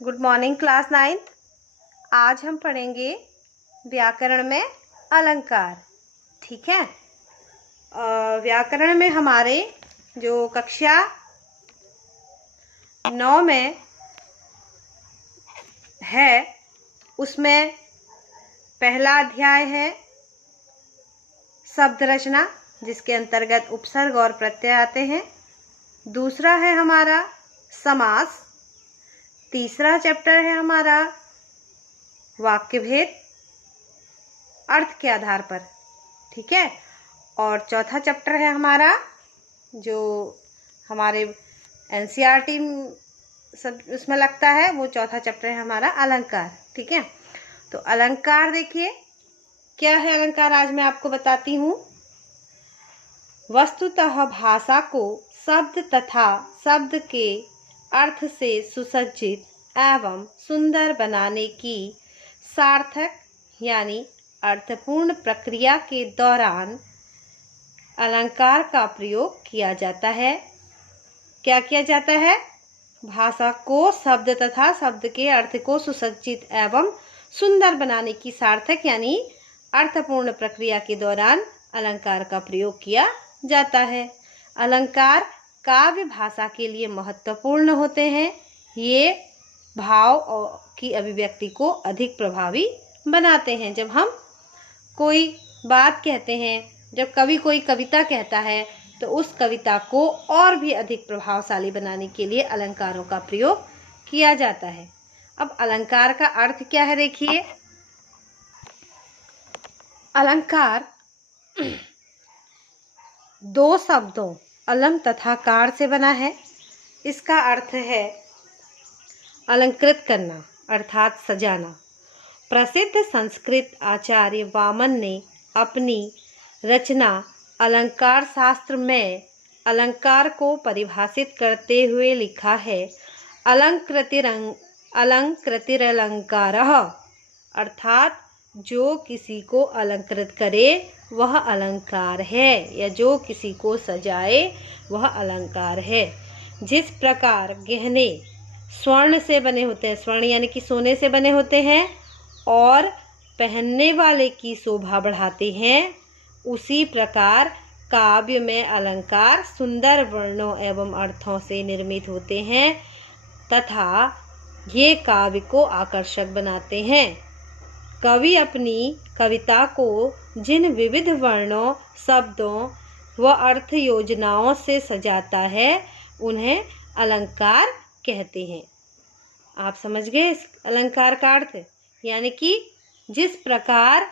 Good morning class 9th। आज हम पढ़ेंगे व्याकरण में अलंकार। ठीक है। व्याकरण में हमारे जो कक्षा 9 में है उसमें पहला अध्याय है शब्द रचना, जिसके अंतर्गत उपसर्ग और प्रत्यय आते हैं। दूसरा है हमारा समास। तीसरा चैप्टर है हमारा वाक्य भेद अर्थ के आधार पर। ठीक है। और चौथा चैप्टर है हमारा जो हमारे एनसीईआरटी सब उसमें लगता है, वो चौथा चैप्टर है हमारा अलंकार। ठीक है। तो अलंकार देखिए क्या है। अलंकार आज मैं आपको बताती हूँ। वस्तुतः भाषा को शब्द तथा शब्द के अर्थ से सुसज्जित एवं सुंदर बनाने की सार्थक यानी अर्थपूर्ण प्रक्रिया के दौरान अलंकार का प्रयोग किया जाता है। क्या किया जाता है? भाषा को शब्द तथा शब्द के अर्थ को सुसज्जित एवं सुंदर बनाने की सार्थक यानी अर्थपूर्ण प्रक्रिया के दौरान अलंकार का प्रयोग किया जाता है। अलंकार काव्य भाषा के लिए महत्वपूर्ण होते हैं। ये भाव की अभिव्यक्ति को अधिक प्रभावी बनाते हैं। जब हम कोई बात कहते हैं, जब कवि कोई कविता कहता है, तो उस कविता को और भी अधिक प्रभावशाली बनाने के लिए अलंकारों का प्रयोग किया जाता है। अब अलंकार का अर्थ क्या है देखिए। अलंकार दो शब्दों अलम तथा कार से बना है। इसका अर्थ है अलंकृत करना अर्थात सजाना। प्रसिद्ध संस्कृत आचार्य वामन ने अपनी रचना अलंकार शास्त्र में अलंकार को परिभाषित करते हुए लिखा है, अलंकृतिरलंकारः, अर्थात जो किसी को अलंकृत करे वह अलंकार है, या जो किसी को सजाए वह अलंकार है। जिस प्रकार गहने स्वर्ण से बने होते हैं, स्वर्ण यानी कि सोने से बने होते हैं, और पहनने वाले की शोभा बढ़ाते हैं, उसी प्रकार काव्य में अलंकार सुंदर वर्णों एवं अर्थों से निर्मित होते हैं तथा ये काव्य को आकर्षक बनाते हैं। कवि अपनी कविता को जिन विविध वर्णों, शब्दों व अर्थ योजनाओं से सजाता है उन्हें अलंकार कहते हैं। आप समझ गए इस अलंकार का अर्थ? यानी कि जिस प्रकार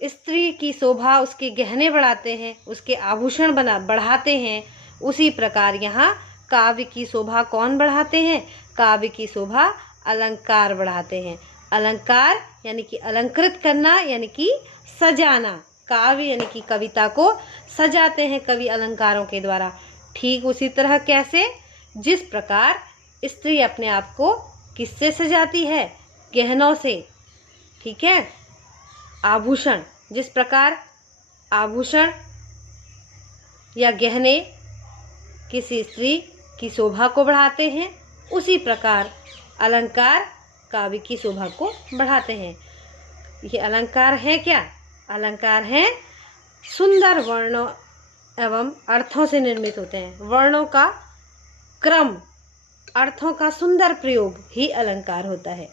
स्त्री की शोभा उसके गहने बढ़ाते हैं, उसके आभूषण बढ़ाते हैं, उसी प्रकार यहाँ काव्य की शोभा कौन बढ़ाते हैं? काव्य की शोभा अलंकार बढ़ाते हैं। अलंकार यानी कि अलंकृत करना यानी कि सजाना। काव्य यानी कि कविता को सजाते हैं कवि अलंकारों के द्वारा। ठीक उसी तरह कैसे? जिस प्रकार स्त्री अपने आप को किससे सजाती है? गहनों से। ठीक है। आभूषण, जिस प्रकार आभूषण या गहने किसी स्त्री की शोभा को बढ़ाते हैं, उसी प्रकार अलंकार काव्य की शोभा को बढ़ाते हैं। ये अलंकार है क्या? अलंकार है सुंदर वर्णों एवं अर्थों से निर्मित होते हैं। वर्णों का क्रम, अर्थों का सुंदर प्रयोग ही अलंकार होता है।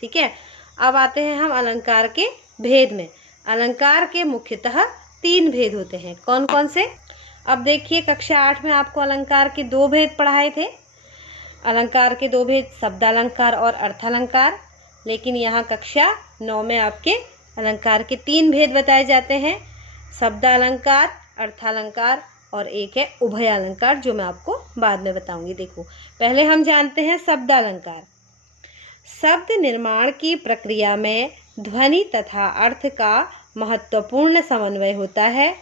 ठीक है। अब आते हैं हम अलंकार के भेद में। अलंकार के मुख्यतः 3 भेद होते हैं। कौन कौन से? अब देखिए कक्षा 8 में आपको अलंकार के 2 भेद पढ़ाए थे। अलंकार के 2 भेद शब्दालंकार और अर्थालंकार। लेकिन यहाँ कक्षा 9 में आपके अलंकार के 3 भेद बताए जाते हैं, शब्दालंकार, अर्थालंकार और एक है उभयालंकार, जो मैं आपको बाद में बताऊंगी। देखो पहले हम जानते हैं शब्दालंकार। शब्द निर्माण की प्रक्रिया में ध्वनि तथा अर्थ का महत्वपूर्ण समन्वय होता है।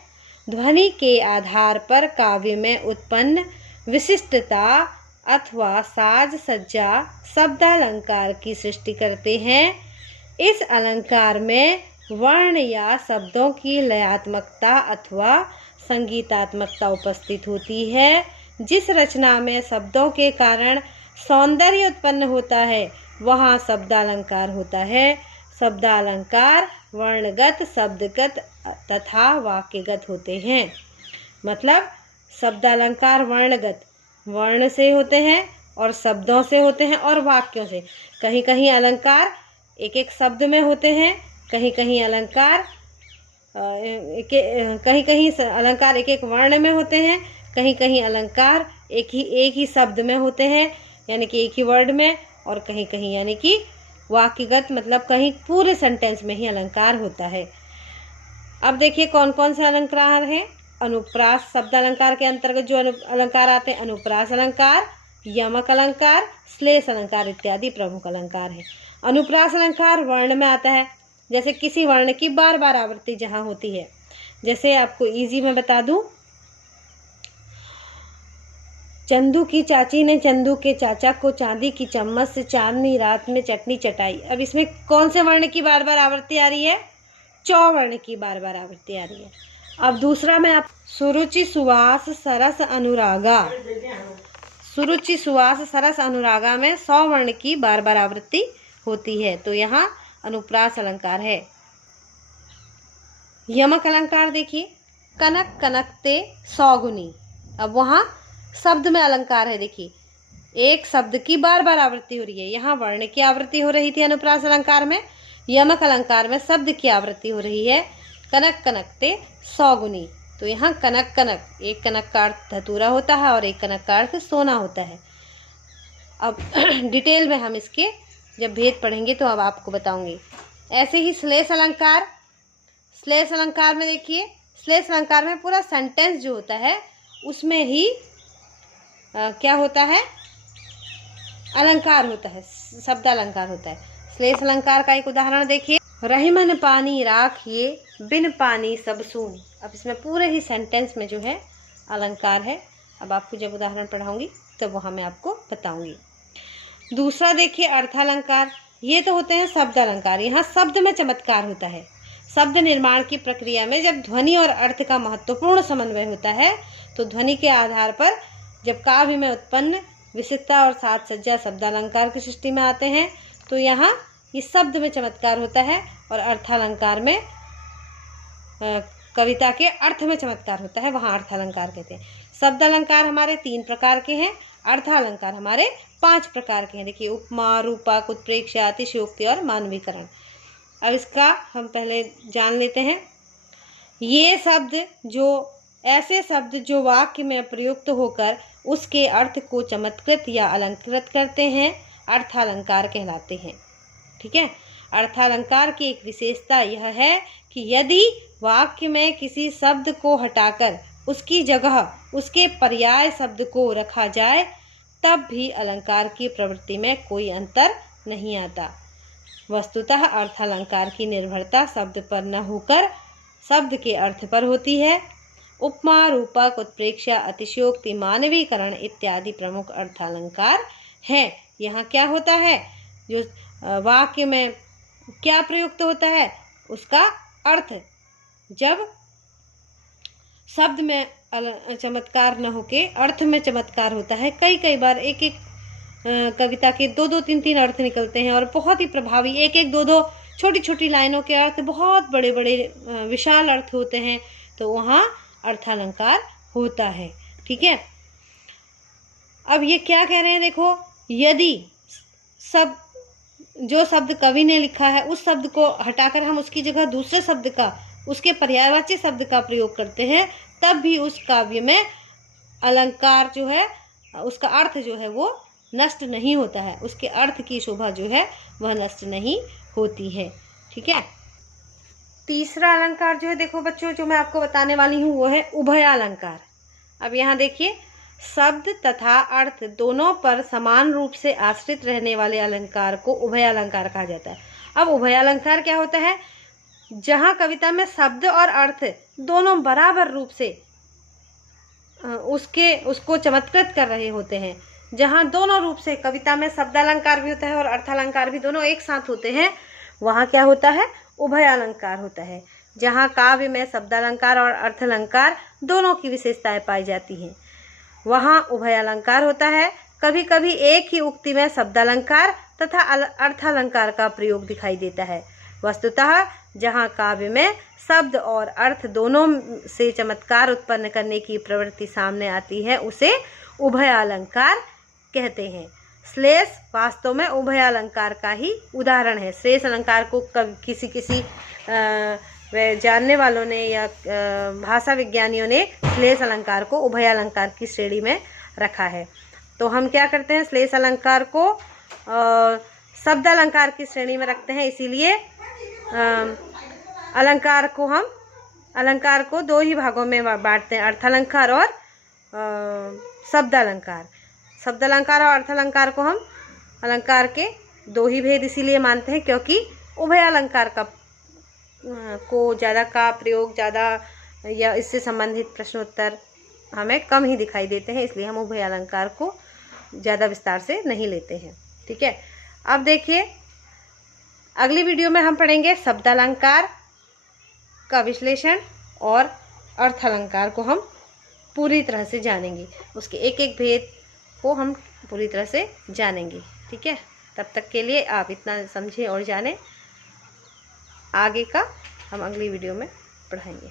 ध्वनि के आधार पर काव्य में उत्पन्न विशिष्टता अथवा साज सज्जा शब्दालंकार की सृष्टि करते हैं। इस अलंकार में वर्ण या शब्दों की लयात्मकता अथवा संगीतात्मकता उपस्थित होती है। जिस रचना में शब्दों के कारण सौंदर्य उत्पन्न होता है वहाँ शब्दालंकार होता है। शब्दालंकार वर्णगत, शब्दगत तथा वाक्यगत होते हैं। मतलब शब्दालंकार वर्णगत, वर्ण से होते हैं और शब्दों से होते हैं और वाक्यों से। कहीं कहीं अलंकार एक एक शब्द में होते हैं, कहीं कहीं अलंकार कहीं कहीं अलंकार एक एक वर्ण में होते हैं, कहीं कहीं अलंकार एक ही शब्द में होते हैं यानी कि एक ही वर्ड में, और कहीं कहीं यानी कि वाक्यगत मतलब कहीं पूरे सेंटेंस में ही अलंकार होता है। अब देखिए कौन कौन से अलंकार हैं। अनुप्रास शब्द अलंकार के अंतर्गत जो अलंकार आते हैं, अनुप्रास अलंकार, यमक अलंकार, श्लेष अलंकार इत्यादि प्रमुख अलंकार हैं। अनुप्रास अलंकार वर्ण में आता है, जैसे किसी वर्ण की बार बार आवृत्ति जहाँ होती है। जैसे आपको इजी में बता दूं, चंदू की चाची ने चंदू के चाचा को चांदी की चम्मच से चांदनी रात में चटनी चटाई। अब इसमें कौन से वर्ण की बार बार आवृत्ति आ रही है? चौ वर्ण की बार बार आवृत्ति आ रही है। अब दूसरा मैं आप सुरुचि सुवास सरस अनुरागा, सुरुचि सुवास सरस अनुरागा में 100 वर्ण की बार बार आवृत्ति होती है, तो यहाँ अनुप्रास अलंकार है। यमक अलंकार देखिए, कनक कनकते सौगुनी। अब वहाँ शब्द में अलंकार है, देखिए एक शब्द की बार बार आवृत्ति हो रही है। यहाँ वर्ण की आवृत्ति हो रही थी अनुप्रास अलंकार में, यमक अलंकार में शब्द की आवृत्ति हो रही है। कनक कनकते सौगुनी, तो यहाँ कनक कनक, एक कनक का अर्थ धतूरा होता है और एक कनक का अर्थ सोना होता है। अब डिटेल में हम इसके जब भेद पढ़ेंगे तो अब आपको बताऊंगी। ऐसे ही श्लेष अलंकार, श्लेष अलंकार में देखिए, श्लेष अलंकार में पूरा सेंटेंस जो होता है उसमें ही क्या होता है? अलंकार होता है, शब्द अलंकार होता है। श्लेष अलंकार का एक उदाहरण देखिए, रहीमन पानी राखिए बिन पानी सब सून। अब इसमें पूरे ही सेंटेंस में जो है अलंकार है। अब आपको जब उदाहरण पढ़ाऊंगी तब वहाँ मैं आपको बताऊंगी। दूसरा देखिए अर्थालंकार, ये तो होते हैं शब्द अलंकार। यहाँ शब्द में चमत्कार होता है। शब्द निर्माण की प्रक्रिया में जब ध्वनि और अर्थ का महत्वपूर्ण समन्वय होता है तो ध्वनि के आधार पर जब काव्य में उत्पन्न विशिष्टता और साज सज्जा शब्दालंकार की सृष्टि में आते हैं, तो यहाँ इस शब्द में चमत्कार होता है और अर्थालंकार में कविता के अर्थ में चमत्कार होता है, वहाँ अर्थालंकार कहते हैं। शब्द अलंकार हमारे 3 प्रकार के हैं, अर्थालंकार हमारे 5 प्रकार के हैं। देखिए उपमा, रूपक, उत्प्रेक्षा, अतिशयोक्ति और मानवीकरण। अब इसका हम पहले जान लेते हैं। ये शब्द जो ऐसे शब्द जो वाक्य में प्रयुक्त होकर उसके अर्थ को चमत्कृत या अलंकृत करते हैं, अर्थालंकार कहलाते हैं। ठीक है, अर्थालंकार की एक विशेषता यह है कि यदि वाक्य में किसी शब्द को हटाकर उसकी जगह उसके पर्याय शब्द को रखा जाए तब भी अलंकार की प्रवृत्ति में कोई अंतर नहीं आता। वस्तुतः अर्थालंकार की निर्भरता शब्द पर न होकर शब्द के अर्थ पर होती है। उपमा, रूपक, उत्प्रेक्षा, अतिशयोक्ति, मानवीकरण इत्यादि प्रमुख अर्थालंकार हैं। यहाँ क्या होता है, जो वाक्य में क्या प्रयुक्त होता है उसका अर्थ, जब शब्द में चमत्कार न होके अर्थ में चमत्कार होता है। कई बार एक एक कविता के 2-2, 3-3 अर्थ निकलते हैं और बहुत ही प्रभावी, 1-1, 2-2 छोटी छोटी लाइनों के अर्थ बहुत बड़े बड़े विशाल अर्थ होते हैं, तो वहाँ अर्थालंकार होता है। ठीक है, अब ये क्या कह रहे हैं, देखो यदि जो शब्द कवि ने लिखा है उस शब्द को हटाकर हम उसकी जगह दूसरे शब्द का, उसके पर्यायवाची शब्द का प्रयोग करते हैं, तब भी उस काव्य में अलंकार जो है, उसका अर्थ जो है वो नष्ट नहीं होता है, उसके अर्थ की शोभा जो है वह नष्ट नहीं होती है। ठीक है, तीसरा अलंकार जो है, देखो बच्चों जो मैं आपको बताने वाली हूँ वो है उभयालंकार। अब यहाँ देखिए, शब्द तथा अर्थ दोनों पर समान रूप से आश्रित रहने वाले अलंकार को उभयालंकार कहा जाता है। अब उभयालंकार क्या होता है, जहाँ कविता में शब्द और अर्थ दोनों बराबर रूप से उसको चमत्कृत कर रहे होते हैं, जहाँ दोनों रूप से कविता में शब्दालंकार भी होता है और अर्थालंकार भी दोनों एक साथ होते हैं, वहाँ क्या होता है, उभयालंकार होता है। जहाँ काव्य में शब्दालंकार और अर्थालंकार दोनों की विशेषताएं पाई जाती हैं, वहाँ उभयालंकार होता है। कभी कभी एक ही उक्ति में शब्दालंकार तथा अर्थालंकार का प्रयोग दिखाई देता है। वस्तुतः जहाँ काव्य में शब्द और अर्थ दोनों से चमत्कार उत्पन्न करने की प्रवृत्ति सामने आती है, उसे उभयालंकार कहते हैं। श्लेष वास्तव में उभयालंकार का ही उदाहरण है। श्लेष अलंकार को किसी जानने वालों ने या भाषा विज्ञानियों ने श्लेष अलंकार को उभयालंकार की श्रेणी में रखा है। तो हम क्या करते हैं, श्लेष अलंकार को शब्द अलंकार की श्रेणी में रखते हैं। इसीलिए अलंकार को दो ही भागों में बांटते हैं, अर्थालंकार और शब्द अलंकार। शब्द अलंकार और अर्थालंकार को हम अलंकार के दो ही भेद इसीलिए मानते हैं क्योंकि उभय अलंकार को ज़्यादा का प्रयोग ज़्यादा या इससे संबंधित प्रश्नोत्तर हमें कम ही दिखाई देते हैं, इसलिए हम उभय अलंकार को ज़्यादा विस्तार से नहीं लेते हैं। ठीक है, अब देखिए अगली वीडियो में हम पढ़ेंगे शब्दालंकार का विश्लेषण और अर्थालंकार को हम पूरी तरह से जानेंगे, उसके एक एक भेद को हम पूरी तरह से जानेंगे। ठीक है, तब तक के लिए आप इतना समझें और जानें, आगे का हम अगली वीडियो में पढ़ाएंगे।